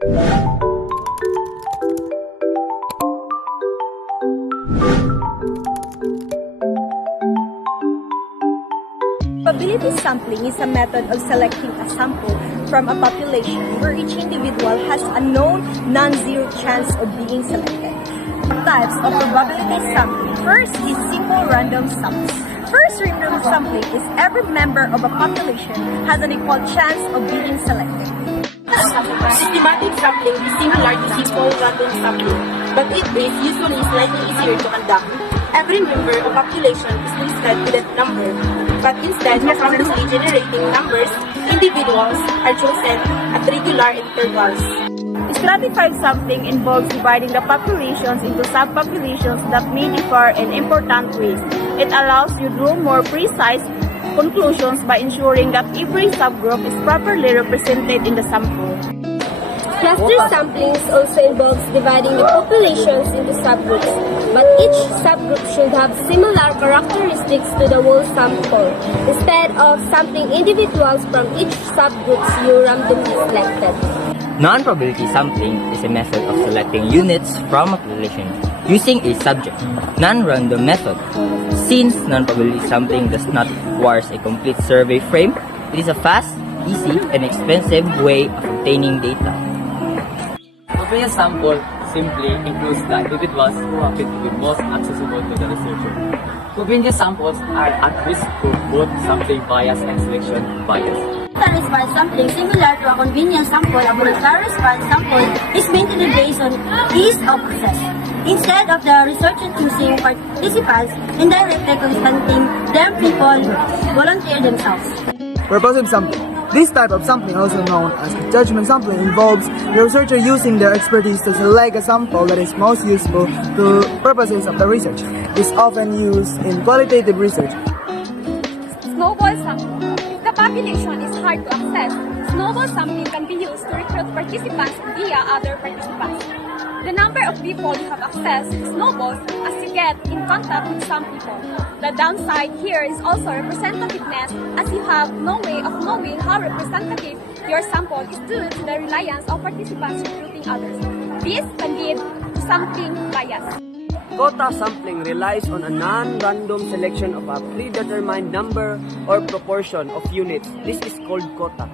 Probability sampling is a method of selecting a sample from a population where each individual has a known non-zero chance of being selected. Types of probability sampling. First is simple random samples. First random sampling is every member of a population has an equal chance of being selected. Systematic sampling is similar to simple random sampling, but it is usually slightly easier to conduct. Every member of population is listed with a number, but instead of randomly generating numbers, individuals are chosen at regular intervals. Stratified sampling involves dividing the populations into subpopulations that may differ in important ways. It allows you to draw more precise conclusions by ensuring that every subgroup is properly represented in the sample. Cluster sampling also involves dividing the populations into subgroups, but each subgroup should have similar characteristics to the whole sample. Instead of sampling individuals from each subgroup you randomly selected. Non-probability sampling is a method of selecting units from a population using a subject, non-random method. Since non-probability sampling does not require a complete survey frame, it is a fast, easy, and expensive way of obtaining data. Probability sample simply includes the individuals who happen to be most accessible to the researcher. Probability samples are at risk for both sampling bias and selection bias. Voluntary response sampling, similar to a convenience sample, a voluntary response sample is maintained based on ease of access. Instead of the researcher choosing participants indirectly consenting, their people volunteer themselves. Purposive sampling. This type of sampling, also known as judgment sampling, involves the researcher using their expertise to select a sample that is most useful to purposes of the research. It is often used in qualitative research. Snowball sampling. If the population is hard to access, snowball sampling can be used to recruit participants via other participants. The number of people you have access snowballs as you get in contact with some people. The downside here is also representativeness, as you have no way of knowing how representative your sample is due to the reliance of participants recruiting others. This can lead to sampling bias. Quota sampling relies on a non-random selection of a predetermined number or proportion of units. This is called quota.